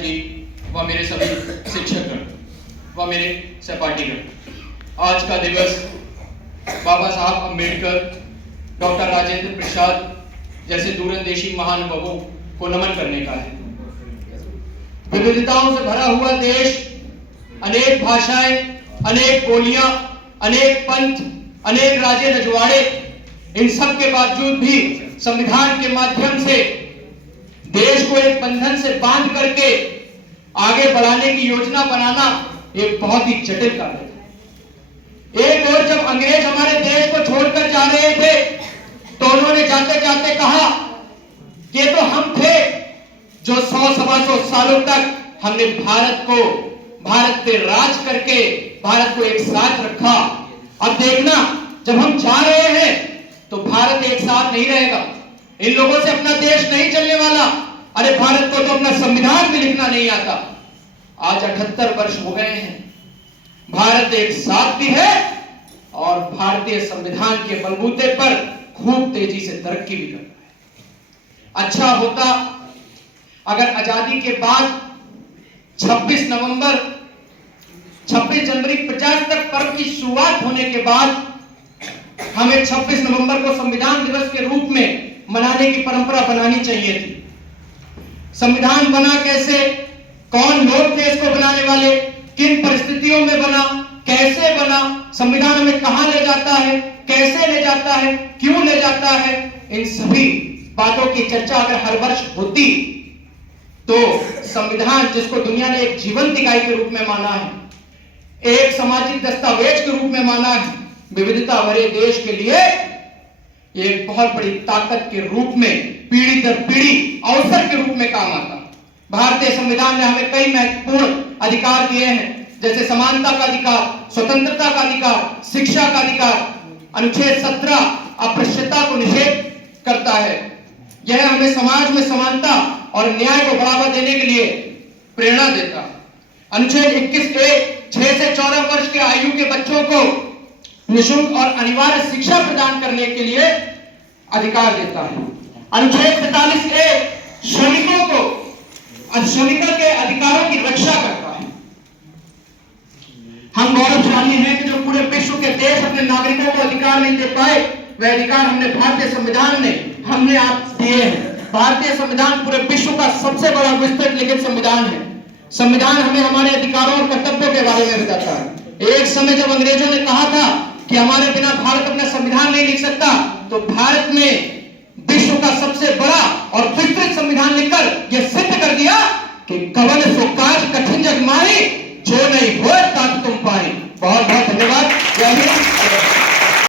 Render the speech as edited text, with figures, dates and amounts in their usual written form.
जी व मेरे सभी शिक्षकगण व मेरे सहपाठीगण, आज का दिवस बाबा साहब अम्बेडकर, डॉक्टर राजेंद्र प्रसाद जैसे दूरंदेशी महानुभावों को नमन करने का है। विविधताओं से भरा हुआ देश, अनेक भाषाएं, अनेक बोलियां, अनेक पंथ, अनेक राजे रजवाड़े, इन सब के बावजूद भी संविधान के माध्यम से देश को एक बंधन से बांध करके आगे बढ़ाने की योजना बनाना एक बहुत ही जटिल कार्य है। एक और जब अंग्रेज हमारे देश को छोड़कर जा रहे थे तो उन्होंने जाते जाते कहा कि ये तो हम थे जो 100-125 सालों तक हमने भारत पे राज करके भारत को एक साथ रखा। अब देखना, जब हम जा रहे हैं तो भारत एक साथ नहीं रहेगा। इन लोगों से अपना देश नहीं चलने वाला। अरे भारत को तो अपना संविधान भी लिखना नहीं आता। आज 78 वर्ष हो गए हैं, भारत एक साथ भी है और भारतीय संविधान के बलबूते पर खूब तेजी से तरक्की भी कर रहा है। अच्छा होता अगर आजादी के बाद 26 जनवरी 50 तक पर्व की शुरुआत होने के बाद हमें 26 नवंबर को संविधान दिवस के रूप में मनाने की परंपरा बनानी चाहिए थी। संविधान बना कैसे, कौन लोग थे इसको बनाने वाले, किन परिस्थितियों में बना, कैसे बना, संविधान हमें कहां ले जाता है, कैसे ले जाता है, क्यों ले जाता है, इन सभी बातों की चर्चा अगर हर वर्ष होती तो संविधान, जिसको दुनिया ने एक जीवंत इकाई के रूप में माना है, एक सामाजिक दस्तावेज के रूप में माना है, विविधता भरे देश के लिए एक बहुत बड़ी ताकत के रूप में, पीढ़ी दर पीढ़ी अवसर के रूप में काम आता। भारतीय संविधान ने हमें कई महत्वपूर्ण अधिकार दिए हैं, जैसे समानता का अधिकार, स्वतंत्रता का अधिकार, शिक्षा का अधिकार। अनुच्छेद 17 अस्पृश्यता को निषेध करता है। यह हमें समाज में समानता और न्याय को बढ़ावा देने के लिए प्रेरणा देता है। अनुच्छेद 21A 6 से 14 वर्ष के आयु के बच्चों को निःशुल्क और अनिवार्य शिक्षा प्रदान करने के लिए अधिकार देता है। अनुच्छेद 45A श्रमिकों के अधिकारों की रक्षा करता है। हम गौरवशाली हैं कि जो पूरे विश्व के देश अपने नागरिकों को अधिकार नहीं दे पाए, वह अधिकार हमने भारतीय संविधान ने हमने आप दिए हैं। भारतीय संविधान पूरे विश्व का सबसे बड़ा विस्तृत लिखित संविधान है। संविधान हमें हमारे अधिकारों और कर्तव्यों के बारे में बताता है। एक समय जब अंग्रेजों ने कहा था कि हमारे बिना भारत अपना संविधान नहीं लिख सकता, तो भारत ने विश्व का सबसे बड़ा और विस्तृत संविधान लिखकर यह सिद्ध कर दिया कि कवन सो काज कठिन जग माही, जो नहीं हो तात तुम पाए। बहुत बहुत धन्यवाद। जय हिंद।